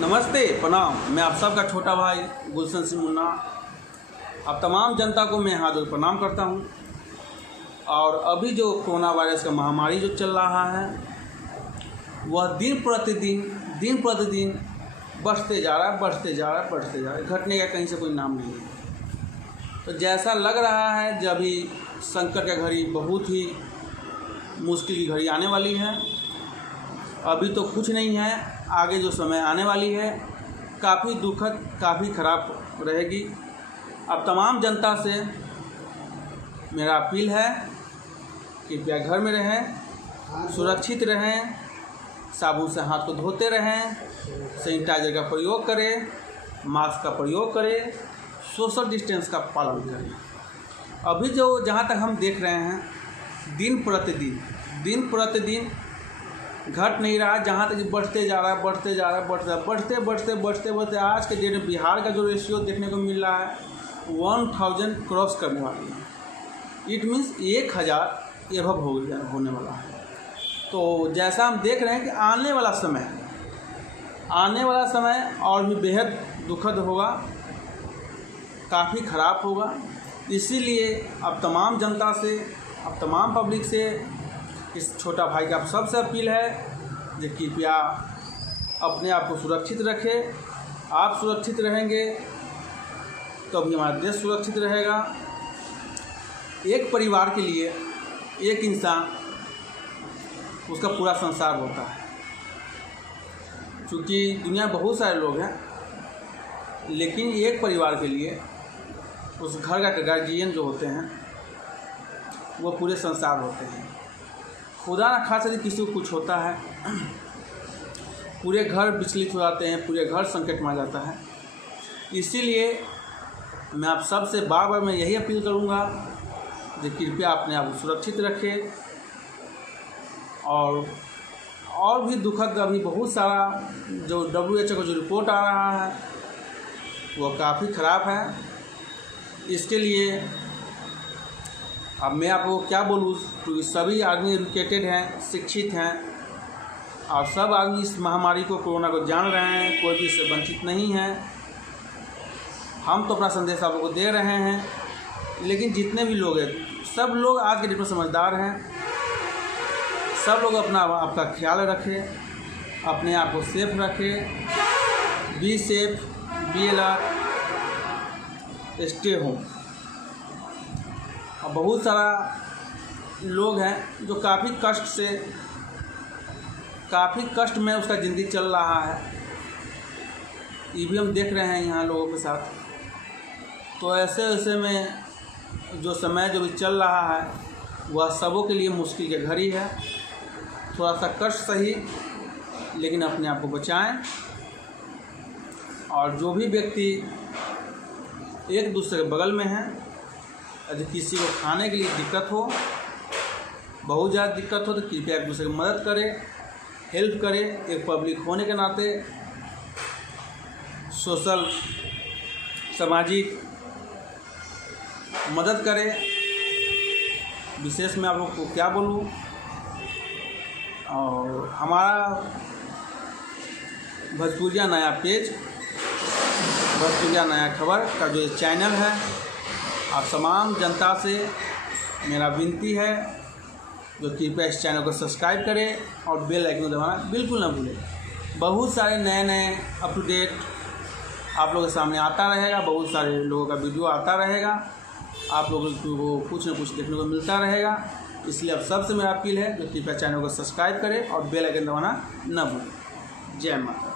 नमस्ते, प्रणाम। मैं आप सबका छोटा भाई गुलशन सिंह मुन्ना। अब तमाम जनता को मैं हाथ जोड़ प्रणाम करता हूं। और अभी जो कोरोना वायरस का महामारी जो चल रहा है वह दिन प्रतिदिन बढ़ते जा रहा है। घटने का कहीं से कोई नाम नहीं है। तो जैसा लग रहा है जब अभी संकट का घड़ी बहुत ही मुश्किल की घड़ी आने वाली है। अभी तो कुछ नहीं है, आगे जो समय आने वाली है काफ़ी दुखद, काफ़ी ख़राब रहेगी। अब तमाम जनता से मेरा अपील है कि कृपया घर में रहें, सुरक्षित रहें, साबुन से हाथ को धोते रहें, सैनिटाइजर का प्रयोग करें, मास्क का प्रयोग करें, सोशल डिस्टेंस का पालन करें। अभी जो जहाँ तक हम देख रहे हैं दिन प्रतिदिन घट नहीं रहा, जहाँ तक बढ़ते जा रहा है। बढ़ते आज के डेट में बिहार का जो रेशियो देखने को मिल रहा है 1000 क्रॉस करने वाली है। इट मीन्स 1000 एभव होने वाला है। तो जैसा हम देख रहे हैं कि आने वाला समय और भी बेहद दुखद होगा, काफ़ी ख़राब होगा। इसीलिए अब तमाम जनता से, अब तमाम पब्लिक से, इस छोटा भाई का आप सबसे अपील है कि कृपया अपने आप को सुरक्षित रखें। आप सुरक्षित रहेंगे तो अभी हमारा देश सुरक्षित रहेगा। एक परिवार के लिए एक इंसान, उसका पूरा संसार होता है। क्योंकि दुनिया में बहुत सारे लोग हैं, लेकिन एक परिवार के लिए उस घर का गार्जियन जो होते हैं वो पूरे संसार होते हैं। खुदा न खासा यदि किसी को कुछ होता है, पूरे घर विचलित हो जाते हैं, पूरे घर संकट में आ जाता है। इसीलिए मैं आप सबसे बार मैं यही अपील करूँगा कि कृपया अपने आप को सुरक्षित रखें। और भी दुखद अभी बहुत सारा जो WHO का जो रिपोर्ट आ रहा है वो काफ़ी ख़राब है। इसके लिए अब मैं आपको क्या बोलूँ, क्योंकि सभी आदमी एजुकेटेड हैं, शिक्षित हैं, और सब आदमी इस महामारी को, कोरोना को जान रहे हैं। कोई भी इससे वंचित नहीं है। हम तो अपना संदेश आप लोगों को दे रहे हैं, लेकिन जितने भी लोग हैं, सब लोग आज के डेट में समझदार हैं। सब लोग अपना आपका ख्याल रखें, अपने आप को सेफ रखें। Be safe, be alert, stay home. और बहुत सारा लोग हैं जो काफ़ी कष्ट में उसका ज़िंदगी चल रहा है। ये भी हम देख रहे हैं यहाँ लोगों के साथ। तो ऐसे में जो समय जो भी चल रहा है वह सबों के लिए मुश्किल की घड़ी है। थोड़ा सा कष्ट सही, लेकिन अपने आप को बचाएं। और जो भी व्यक्ति एक दूसरे के बगल में हैं, यदि किसी को खाने के लिए दिक्कत हो, बहुत ज़्यादा दिक्कत हो, तो कृपया एक दूसरे की मदद करें, हेल्प करें। एक पब्लिक होने के नाते सोशल, सामाजिक मदद करें। विशेष में आप लोग को क्या बोलूँ, और हमारा भोजपुरिया नया पेज, भोजपुरिया नया खबर का जो चैनल है, आप तमाम जनता से मेरा विनती है जो कृपया इस चैनल को सब्सक्राइब करें और बेल आइकन दबाना बिल्कुल ना भूलें। बहुत सारे नए अप टू डेट आप लोगों के सामने आता रहेगा, बहुत सारे लोगों का वीडियो आता रहेगा, आप लोगों को कुछ न कुछ देखने को मिलता रहेगा। इसलिए अब सबसे मेरा अपील है कि कृपया चैनल को सब्सक्राइब करें और बेल आइकन दबाना न भूलें। जय माता।